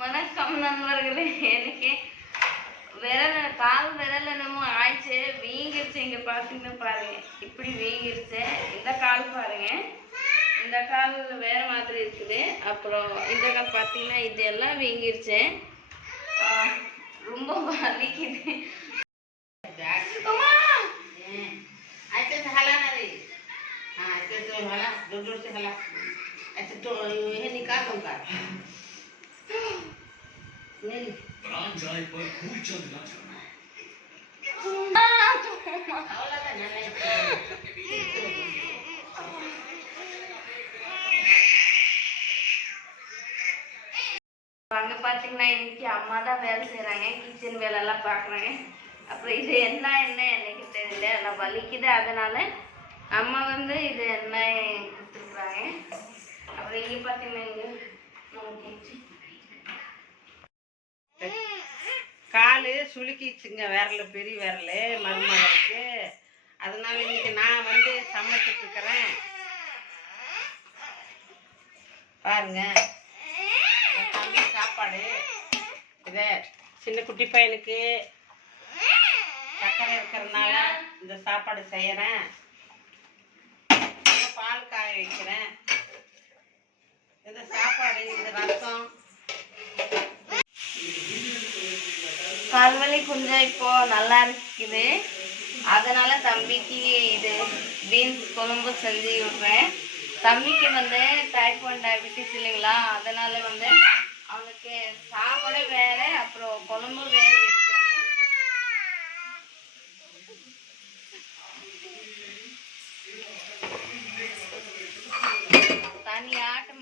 வணக்கம் நண்பர்களே. எனக்கு விரல் கால் விரல் என்னமோ ஆயிடுச்சு. வீங்கிருச்சு இங்க பாத்தீங்கன்னா பாருங்க. இப்படி வீங்கிருச்சு. இந்த கால் பாருங்க. இந்த கால் வேற மாதிரி இருக்குது. அப்புறம் இந்த கால் பார்த்தீங்கன்னா இது எல்லாம் வீங்கிருச்சு. ரொம்ப வலிக்குது. ऐसे से हला जोर जोर से हला ऐसे तो ये निकाल दूंगा नहीं प्राण जाए पर कोई चंद ना जाना आवला का ना नहीं அங்க பாத்தீங்கன்னா இன்னைக்கு அம்மா தான் வேலை செய்றாங்க கிச்சன் வேலை எல்லாம் பாக்குறாங்க அப்புறம் இது என்ன என்ன எனக்கு தெரியல எல்லாம் வலிக்குது அதனால அம்மா வந்து இது என்ன கொடுத்துருக்குறாங்க. அப்புறம் இங்கே பார்த்தீங்கன்னா கால் காலு சுளுக்கிச்சுங்க விரல் பெரிய விரல் மருமகளுக்கு. அதனால இன்னைக்கு நான் வந்து சமைச்சிட்டு இருக்கிறேன். பாருங்க. தம்பி சாப்பாடு. இதை சின்ன குட்டி பையனுக்கு சக்கரை இருக்கிறதுனால இந்த சாப்பாடு செய்யறேன். வைக்கிறேன். இந்த சாப்பாடு இந்த ரசம். கால்வலி கொஞ்சம் இப்போ நல்லா இருக்குது. அதனால தம்பிக்கு இது பீன்ஸ் குழம்பு செஞ்சு விடுறேன். தம்பிக்கு வந்து டைப் ஒன் டயபிட்டிஸ் இல்லைங்களா? அதனால வந்து அவனுக்கு சாப்பாடு வேற அப்புறம் குழம்பு வேற.